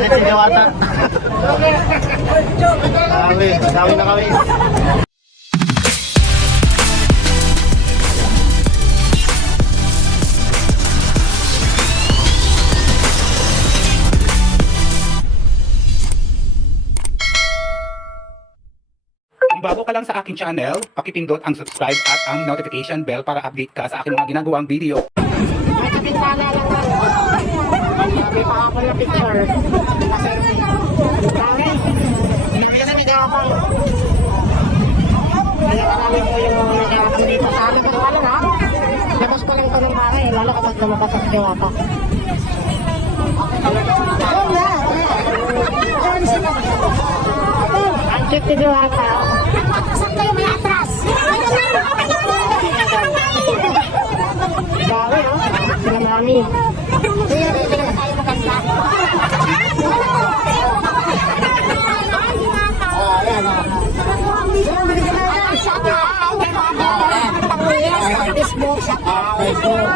ulit si Diwata. Dami na kami. Kung bago ka lang sa aking channel, pakipindot ang subscribe at ang notification bell para update ka sa aking mga ginagawang video. May kapintana lang lang. May pakapal na picture. Naka-selfie. Dami. Binibigyan na video ako. Kaya marami po yung nagkakatang dito sa amin. Pero ano na, labas pa lang ito ng bahay. Lalo kapag lumabas sa Diwata. Ang cute ni Diwata. Saan kayo may atras? Dami, no? Sila mami. Kaya rin na tayo maganda. Ayan, Facebook. Facebook.